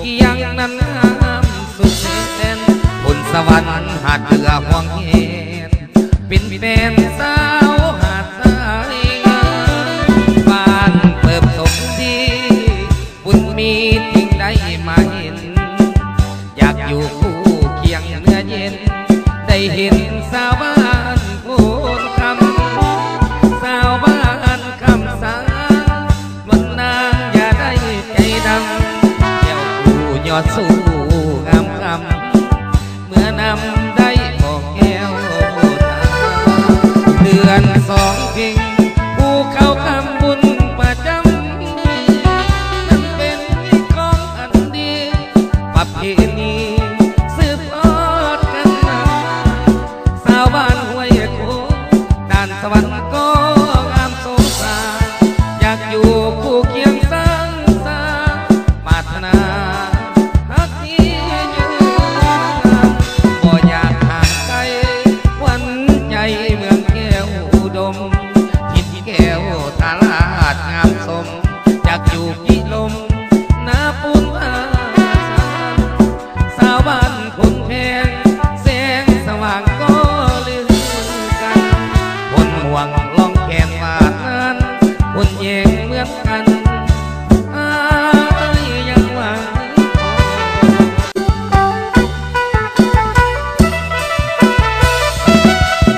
เกียงนั้นงามสุดแสนบนสวรรค์หาดเรือห่วงเห็นเป็นแฟนสาวหาดทรายบ้านเติบสมดีบุญมีทิ้งได้มาเห็นอยากอยู่คู่เคียงเนื้อเย็นได้เห็นสาวบ้านโพนคำสาวบ้านคำสามันนางอย่าได้ใจดำแก้วคู่ยอดสู้งามคำเมื่อนำได้บอกแก้วเดือนสองเพ่งผู้เข้าคำบุญประจำนั่นเป็นของอันดีประเพณีสืบทอดกันมาสาวบ้านห้วยโคด่านสวรรค์ก็งามสงสารอยากอยู่คู่เคียงสร้างสาปรารถนาฮักที่ยืนบ่อยากห่างไกลวันใจเมืองแก้วอุดมทิดแก้วตลาดงามสมอยากอยู่พิลมนาปูนผ้าสาวบ้านคนแพงแสงสว่างก็ลือกันคนห่วงลองแกนวาดนั้นคนแยงเหมือนกันยังหวัง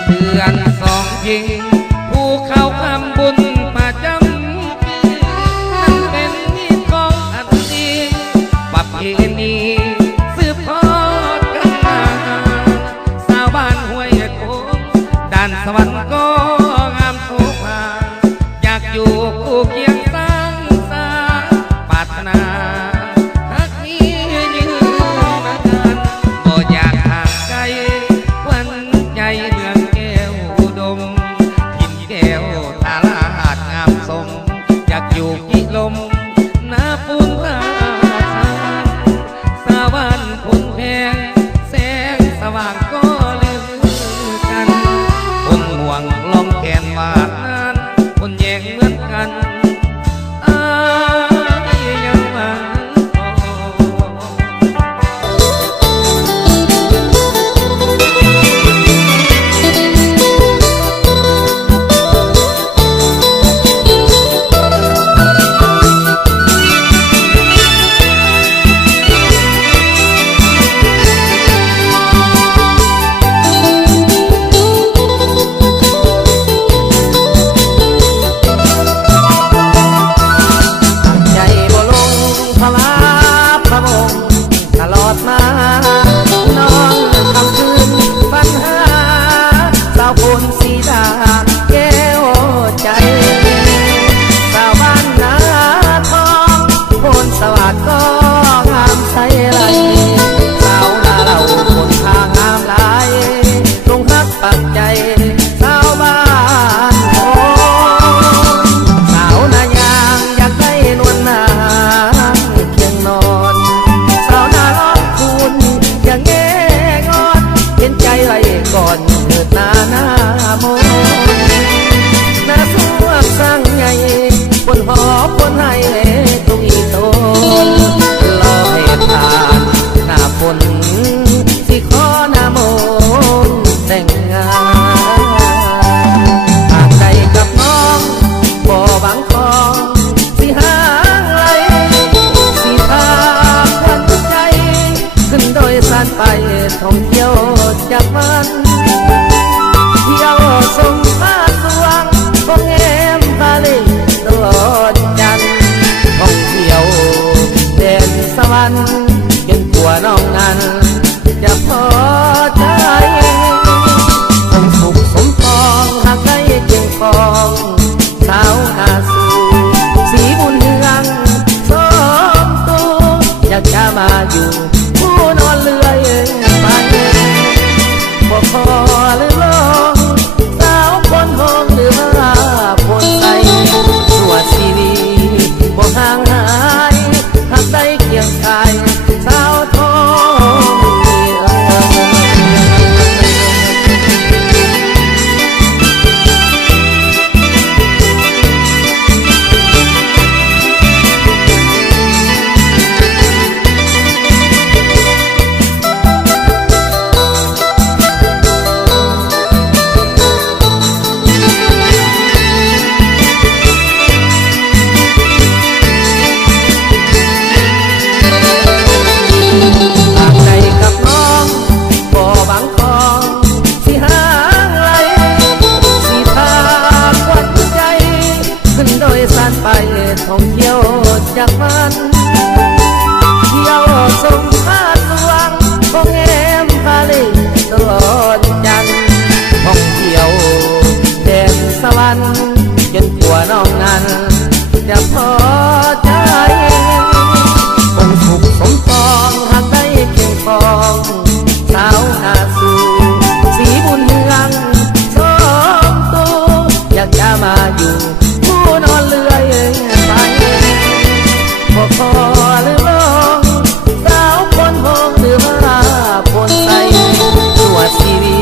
เดือนสองเพ็งผู้เข้าคำบุญประจำปีนั่นเป็นนิดของอันดีประเพณีสืบทอดกันมาสาวบ้านห้วยโคงด่านสวรรค์ก็งามโสภาอยากอยู่คู่เคียงสร้างสาปรารถนาฮักนี้ยืนนานบ่อยากห่างไกลวันใจเมืองแก้วอุดมทินแก้วตลาดงามสมอยากอยู่พิลมนาปูนผ้าสาวบ้านคนแพงแสงสว่างก็ลือกันคนห่วงลองแขนวาดนั้นคนแยงเหมือนกันยังหวังไปท่องเที่ยวจากมันเที่ยวสงพาสวงพงแอมทะเลตลอดจันทร์ท่องเที่ยวแดนสวรรค์จนกว่าน้องนั้นจะพอใจคงสุขสมปองหากได้เพียงฟองสาวนาสูสีบุญเฮืองสมตูอยากจะมาอยู่ผู้นอนเลื่อยไปบ่พอลืมลงสาวคนห้องหรือว่าพนใสสัวชีวีบ่ห่างหายหากได้เคียงกายสาวทอง มันเที่ยวสมภารหลวงคงแอมพาลีตลอดจันทร์ท่องเที่ยวแดนสวรรค์จนกว่าน้องนั้นจะพอใจคงสุขสมปองหากได้เพียงคองสาวนาสูสีบุญเมืองชมตูอยากจะมาอยู่ผู้นอนเลื่อยไปพอหรือลงสาวคนหงหรือว่าคนใสตัวชีวิ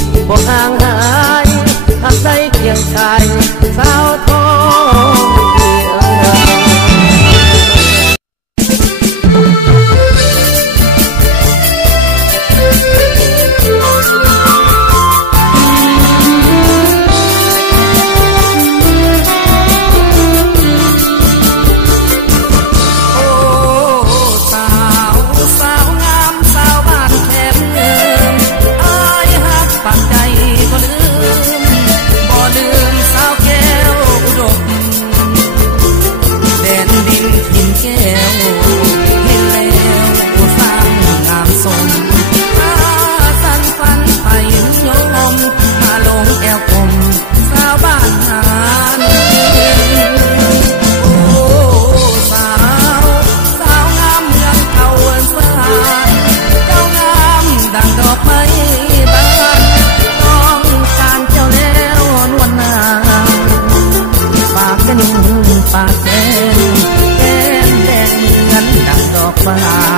ตบ่ห่างหายหากได้เคียงกายสาวทองปากแดงแดงเงินดังดอกบาน